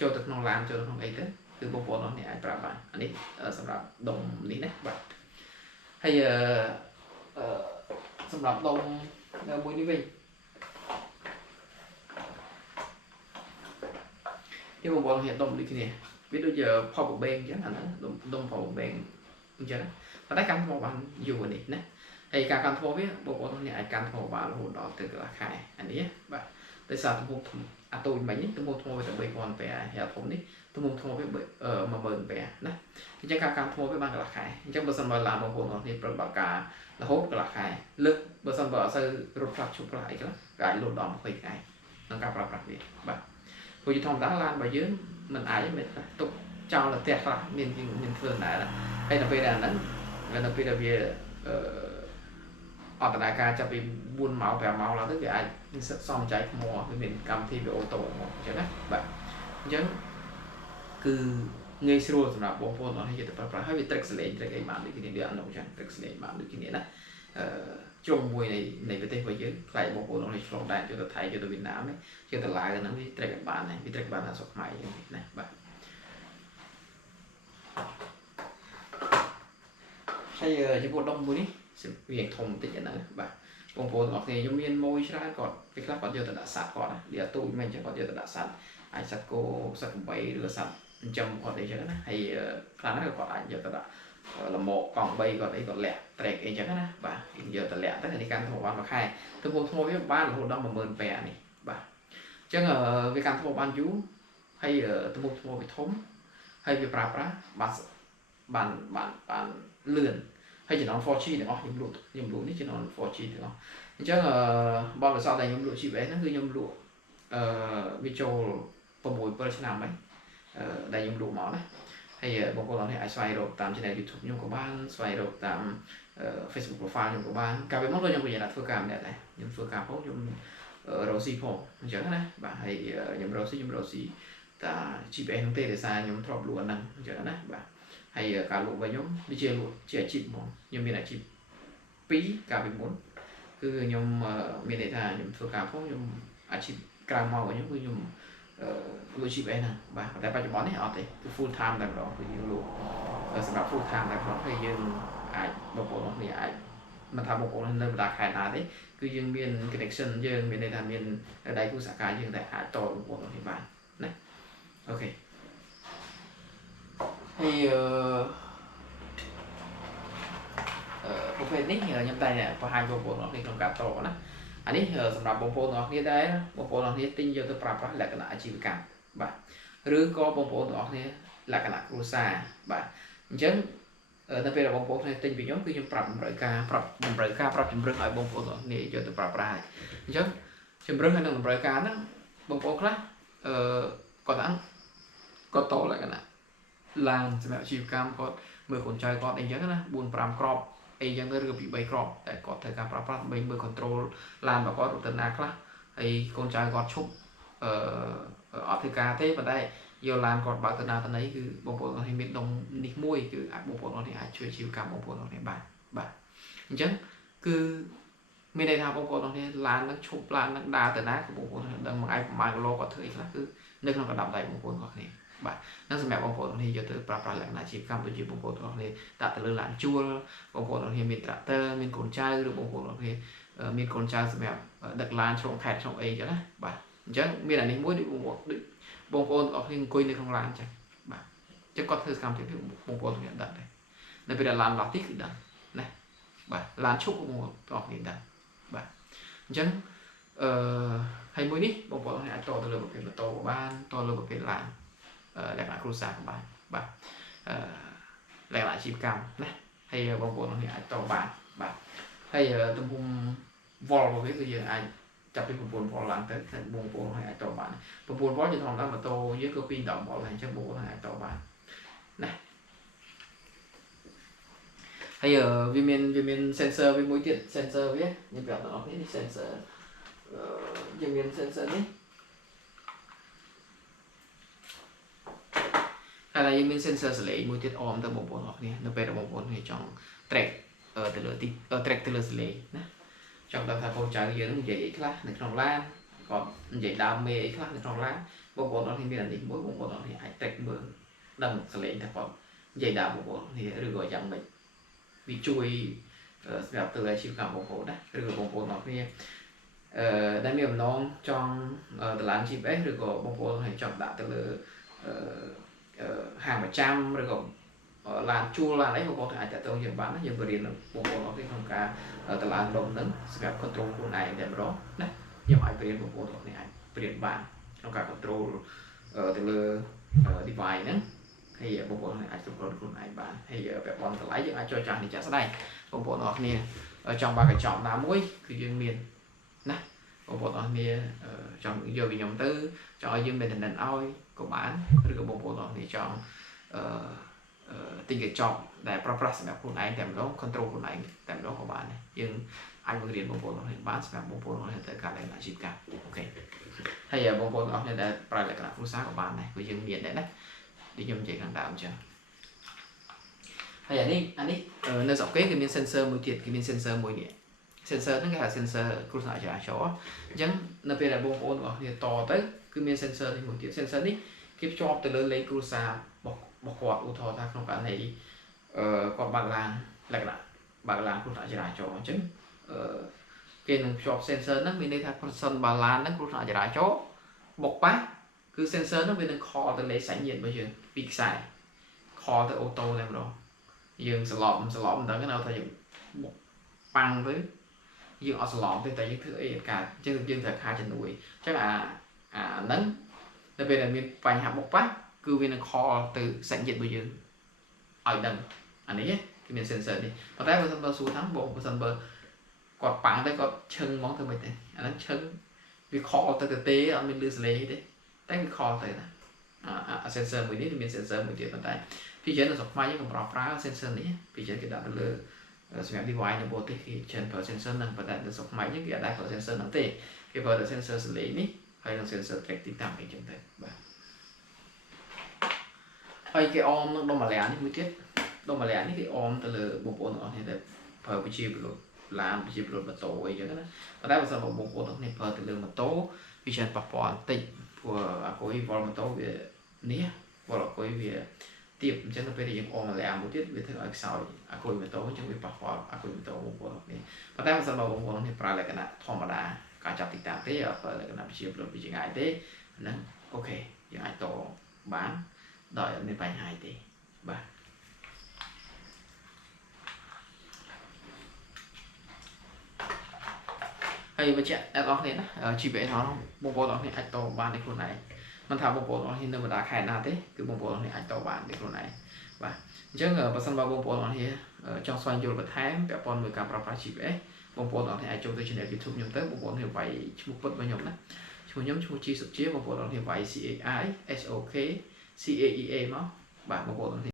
ចូលទៅក្នុងឡានចូលទៅក្នុងអីទៅគឺបងប្អូនអ្នកអាចប្រាប់បានអានេះសម្រាប់ដុំនេះណាបាទហើយសម្រាប់ដុំមួយនេះវិញនេះបងប្អូនអ្នកដុំដូចគ្នាវាដូចជា power bank អញ្ចឹងអាហ្នឹងដុំ power bank អញ្ចឹងប៉ុន្តែកាន់ថ្មបានយូរនេះណាហើយការកាន់ថ្មវាបងប្អូនអ្នកអាចកាន់ថ្មបានរហូតដល់ទៅកន្លះខែអានេះបាទដោយសារទំហំអាតូចមិញនេះទំហំថ្មវាតែ 3000 អាំពែហើយធំនេះទំហំថ្មវា 10000 អាំពែណាអញ្ចឹងការកាន់ថ្មវាបានកន្លះខែអញ្ចឹងបើសិនបើឡានបងប្អូននេះប្រឹងបើការរហូតកន្លះខែលើកបើសិនបើអត់សូវរត់ផ្លាស់ឈប់ផ្លាស់អីខ្លះក៏អាចលោតដល់20ថ្ងៃក្នុងការប្រើប្រាស់វាបាទព្រោះជាធម្មតាឡានរបស់យើងមិនអាចមានទុកចោលទៅផ្ទះខ្លះមានធ្វើដែរហើយដល់ពេលដែលហ្នឹងដល់ពេលដែលវាអត់ដំណើរការចាប់ពី4ម៉ោង5ម៉ោងឡើងទៅវាអាចសំចៃថ្មវាមានកម្មវិធីវាអូតូមកអញ្ចឹងណាបាទអញ្ចឹងគឺងាយស្រួលសម្រាប់បងប្អូនអរយកទៅប្រើប្រាស់ហើយវាត្រឹកសលេងត្រឹកអីបានដូចគ្នាដូចអនុអញ្ចឹងត្រឹកសលេងបានដូចគ្នាណាជ្រុងមួយនៃប្រទេសរបស់យើងខ្លាយបងប្អូនអរឆ្លងដែនចូលទៅថៃចូលទៅវៀតណាមនេះចូលទៅឡាវហ្នឹងវាត្រឹកបានហើយវាត្រឹកបានដល់ស្រុកខ្មែរយើងណាបាទហើយចំពោះដុំមួយនេះវាធំបន្តិចហ្នឹងបាទបងប្អូនអរគ្នាខ្ញុំមានម៉ួយច្រើនគាត់ពេលខ្លះគាត់យកទៅដាក់សัตว์គាត់វាទូចមិនអញ្ចឹងគាត់យកទៅដាក់សัตว์អាចសัตว์គោសัตว์8ឬសัตว์ចិញ្ចឹមគាត់អីចឹងណាហើយខ្លះណាគាត់អាចយកទៅដាក់លមកកង់3គាត់អីគាត់លាក់ត្រែកអីចឹងណាបាទយកទៅលាក់ទៅនេះកាន់ថ្មបានមួយខែទំហំថ្មវាបានរហូតដល់10000 ពេនេះបាទអញ្ចឹងវាកាន់ថ្មបានយូរហើយទំហំថ្មវាធំហើយវាប្រើប្រាស់បានលឿនហើយចំណង 4G ទាំងអស់ខ្ញុំលក់នេះចំណង 4G ទាំងអស់អញ្ចឹងបងប្រសពដែលខ្ញុំលក់ GPS ហ្នឹងគឺខ្ញុំលក់វាចូល6 7ឆ្នាំហើយដែលខ្ញុំលក់មកណាហើយបងប្អូនអរអាចស្វែងរកតាម channel YouTube ខ្ញុំក៏បានស្វែងរកតាម Facebook profile ខ្ញុំក៏បានកាលពីមុនខ្ញុំក៏និយាយថាធ្វើការម្នាក់ដែរខ្ញុំធ្វើការផងខ្ញុំរកស៊ីផងអញ្ចឹងណាបាទហើយខ្ញុំរកស៊ីតា GPS ហ្នឹងទេដោយសារខ្ញុំធ្លាប់លក់អាហ្នឹងអញ្ចឹងណាបាទហើយការលក់របស់ខ្ញុំវាជាលក់ជាអាជីពហ្មងខ្ញុំមានអាជីព2កាលពីមុនគឺខ្ញុំមានន័យថាខ្ញុំធ្វើការផងខ្ញុំអាជីពក្រៅមករបស់ខ្ញុំគឺខ្ញុំលក់ GPS ហ្នឹងបាទតែបច្ចុប្បន្ននេះអត់ទេគឺ full time តែម្ដងគឺយើងលក់សម្រាប់ full time តែម្ដងហើយយើងអាចបងប្អូនគ្នាអាចមិនថាបងប្អូននៅបណ្ដាខេត្តណាទេគឺយើងមាន connection យើងមានន័យថាមានដៃគូសហការយើងតែអាចតបងប្អូនគ្នាបានណាអូខេហើយប្រភេទនេះខ្ញុំតែបង្ហាញបងប្អូនគ្នាក្នុងការតណាអានេះសម្រាប់បងប្អូនគ្នាដែរបងប្អូនគ្នាទិញយកទៅប្រើប្រាស់លក្ខណៈអាជីវកម្មបាទឬក៏បងប្អូនគ្នាលក្ខណៈគ្រួសារបាទអញ្ចឹងនៅពេលដែលបងប្អូនគ្នាទិញពីខ្ញុំគឺខ្ញុំប្រាប់តម្រូវការប្រាប់ជំរឿនឲ្យបងប្អូនគ្នាយកទៅប្រើប្រាស់អញ្ចឹងជំរឿនឲ្យនឹងតម្រូវការហ្នឹងបងប្អូនខ្លះគាត់តលក្ខណៈឡានសម្រាប់អាជីវកម្មគាត់មើលកូនចៅគាត់អីចឹងណា 4-5 គ្រាប់អីចឹងទៅឬក៏ពី3គ្រាប់តែគាត់ត្រូវការប្រើប្រាស់ដើម្បីមើល control ឡានរបស់គាត់ទៅណាខ្លះហើយកូនចៅគាត់ឈប់អត់ធ្វើការទេប៉ុន្តែយកឡានគាត់បើកទៅណាទៅណីគឺបងប្អូនគាត់មានដុំនេះមួយគឺអាចបងប្អូនគាត់អាចជួយអាជីវកម្មបងប្អូនគាត់បានបាទអញ្ចឹងគឺមានន័យថាបងប្អូនគាត់ឡាននឹងឈប់ឡាននឹងដើរទៅណាក៏បងប្អូនដឹងមួយឯងប្រហែលគីឡូគាត់ធ្វើអីខ្លះគឺនៅក្នុងកណ្ដាប់ដៃបងប្អូនគាត់គ្នាបាទនឹងសម្រាប់បងប្អូនគ្នាយកទៅប្រើប្រាស់លក្ខណៈអាជីវកម្មដូចជាបងប្អូនគ្នាដាក់ទៅលើឡានជួលបងប្អូនគ្នាមានត្រាក់ទ័រមានកូនចៅឬបងប្អូនគ្នាមានកូនចៅសម្រាប់ដឹកឡានឆ្លងខេត្តឆ្លងអីចឹងណាបាទអញ្ចឹងមានអានេះមួយដូចបងប្អូនគ្នាអង្គុយនៅក្នុងឡានចឹងបាទអញ្ចឹងគាត់ធ្វើសកម្មភាពបងប្អូនគ្នាដឹងដែរនៅពេលដែលឡានឡោះទីគឺដឹងណាបាទឡានឈប់បងប្អូនគ្នាដឹងបាទអញ្ចឹងហើយមួយនេះបងប្អូនអាចតទៅលើប្រភេទម៉ូតូក៏បានតលើប្រភេទឡានលក្ខណៈគ្រួសារក៏បានបាទលក្ខណៈអាជីវកម្មណាហើយបងប្អូនគ្នាអាចតបានបាទហើយទំហំវ៉លរបស់វាគឺយើងអាចចាប់ពី9វ៉លឡើងទៅបងប្អូនគ្នាអាចតបាន9វ៉លជាធម្មតាម៉ូតូយើងក៏ពី10វ៉លហើយអញ្ចឹងបងប្អូនអាចតបានណាហើយវាមាន sensor វាមួយទៀត sensor វាខ្ញុំប្រាប់ដល់អ្នកនេះ sensor យើងមាន sensor នេះហើយយើងមាន sensor សលេងមួយទៀតអមទៅបងប្អូនគ្នានៅពេលដែលបងប្អូនគ្នាចង់ track ទៅលើទី track ទៅលើសលេងណាចង់ដឹងថាកូនចៅយើងនិយាយអីខ្លះនៅក្នុងឡានគាត់និយាយដើមមេអីខ្លះនៅក្នុងឡាន បងប្អូនអរគ្នាមានអានេះមួយបងប្អូនអរគ្នាអាចតែមើលដឹងសលេងតែគាត់និយាយដើមបងប្អូននេះឬក៏យ៉ាងម៉េចវាជួយសម្រាប់ទៅអាជីវកម្មបងប្អូនណាឬក៏បងប្អូនអរគ្នាដែលមានបំណងចង់តឡាន GPS ឬក៏បងប្អូនឲ្យចង់ដាក់ទៅលើហាងប្រចាំឬក៏ឡានជួលឡានអីបងប្អូនអាចតាក់ទងយើងបានណាយើងបរៀនបងប្អូនអរគ្នាក្នុងការតឡានដុំហ្នឹងសម្រាប់ control ខ្លួនឯងតែម្ដងណាខ្ញុំអាចបរៀនបងប្អូនអរគ្នាអាចបរៀនបានក្នុងការ control ទៅលើ device ហ្នឹងហើយបងប្អូនអាចគ្រប់គ្រងខ្លួនឯងបានហើយពាក់ព័ន្ធតម្លៃយើងអាចចរចានេះចាក់ស្ដែងបងប្អូនអរគ្នាចង់បានកញ្ចប់ណាមួយគឺយើងមានណាបងប្អូនអរគ្នាចង់យកពីខ្ញុំទៅចង់ឲ្យយើង maintenance ឲ្យក៏បានឬក៏បងប្អូនអរគ្នាចង់ទិញកញ្ចប់ដែលប្រើប្រាស់សម្រាប់ខ្លួនឯងតែម្ដង control ខ្លួនឯងតែម្ដងក៏បានដែរយើងអាចបង្រៀនបងប្អូនអរគ្នាបានសម្រាប់បងប្អូនអរគ្នាទៅការដែលអាជីវកម្មអូខេហើយបងប្អូនអរគ្នាដែលប្រើលក្ខណៈគ្រួសារក៏បានដែរព្រោះយើងមានដែរណាដូចខ្ញុំនិយាយខាងដើមអញ្ចឹងហើយអានេះនៅស្រុកគេគឺមាន sensor មួយទៀតគឺមាន sensor មួយនេះ sensor ហ្នឹងគេហៅ sensor គ្រោះថ្នាក់ចរាចរណ៍អញ្ចឹងនៅពេលដែលបងប្អូនរបស់គ្នាតទៅគឺមាន sensor នេះមួយទៀត sensor នេះគេភ្ជាប់ទៅលើលេខគ្រួសាររបស់គាត់ឧទាហរណ៍ថាក្នុងករណីគាត់បើកឡានលក្ខណៈបើកឡានគ្រោះថ្នាក់ចរាចរណ៍អញ្ចឹងគេនឹងភ្ជាប់ sensor ហ្នឹងមានន័យថាប្រសិនបើឡានហ្នឹងគ្រោះថ្នាក់ចរាចរណ៍បុកប៉ះគឺ sensor ហ្នឹងវានឹង call ទៅលេខសាច់ញាតិរបស់យើងពីខ្សែ call ទៅអូតូតែម្ដងយើងស្លប់មិនដឹងណាថាយើងប៉ាំងទៅយើងអត់ស្លប់ទេតែយើងធ្វើអីកើតអញ្ចឹងយើងត្រូវខាជំនួយអញ្ចឹងអាហ្នឹងនៅពេលដែលមានបញ្ហាបុកប៉ះគឺវានឹង call ទៅសាច់ញាតិរបស់យើងឲ្យដឹងអានេះគឺមាន sensor នេះប៉ុន្តែបើសិនបើសួរថាបងបើសិនបើគាត់ប៉ាំងទៅគាត់ឈឹងហ្មងធ្វើមិនទេអាហ្នឹងឈឹងវា call ទៅទេអត់មានលឺសលេងទេតែវា call ទៅណាsensor មួយនេះគឺមាន sensor មួយទៀតប៉ុន្តែពីច្រើននៅស្រុកខ្មែរយើងកំប្រុសប្រើ sensor នេះពីច្រើនគេដាក់ទៅលើសម្រាប់ device នៅបរទេសគេច្រើនប្រើ sensor ហ្នឹងប៉ុន្តែនៅស្រុកខ្មែរយើងគេអត់ដែរប្រើ sensor ហ្នឹងទេគេប្រើតែ sensor សលេងនេះហើយនិង sensor track ទីតាំងអីចឹងទៅបាទហើយគេអមនឹងដុំអាឡាននេះមួយទៀតដុំអាឡាននេះគេអមទៅលើបងប្អូនទាំងអស់គ្នាដែលប្រើវិជាពលរដ្ឋឡានវិជាពលរដ្ឋម៉ូតូអីចឹងណាប៉ុន្តែបើសិនបងប្អូនទាំងគ្នាប្រើទៅលើម៉ូតូវាច្រើនប៉ះពាល់បន្តិចព្រោះអាគុយវល់ម៉ូតូវានេះវល់អាគុយវាទៀបអញ្ចឹងទៅពេលដែលយើងអមអាឡានមួយទៀតវាធ្វើឲ្យខ្សោយអាគុយម៉ូតូអញ្ចឹងវាប៉ះពាល់អាគុយម៉ូតូបងប្អូនទាំងគ្នាប៉ុន្តែបើសិនបងប្អូនទាំងគ្នាប្រើលក្ខណៈធម្មតាការចាប់ទីតាំងទេអត់ប្រើលក្ខណៈវិជាពលរដ្ឋវាចង្អាយទេហ្នឹងអូខេយើងអាចតបានដោយអត់មានបញ្ហាទេបាទហើយបញ្ជាក់អ្នកនរគ្នាណា GPS ហ្នឹងបងប្អូនទាំងគ្នាអាចតបានដោយខ្លួនឯងមិនថាបងប្អូនទាំងគ្នានៅបណ្ដាខេត្តណាទេគឺបងប្អូនទាំងគ្នាអាចតបានដោយខ្លួនឯងបាទអញ្ចឹងបើសិនបើបងប្អូនទាំងគ្នាចង់ស្វែងយល់បន្ថែមពាក់ព័ន្ធមួយការប្រើប្រាស់ GPS បងប្អូនទាំងគ្នាអាចចូលទៅ channel YouTube ខ្ញុំទៅបងប្អូនគ្នាវាយឈ្មោះពិតរបស់ខ្ញុំណាឈ្មោះខ្ញុំឈ្មោះជីសុខជាបងប្អូនទាំងគ្នាវាយ CAI SOK CAEA មកបាទបងប្អូនទាំងគ្នា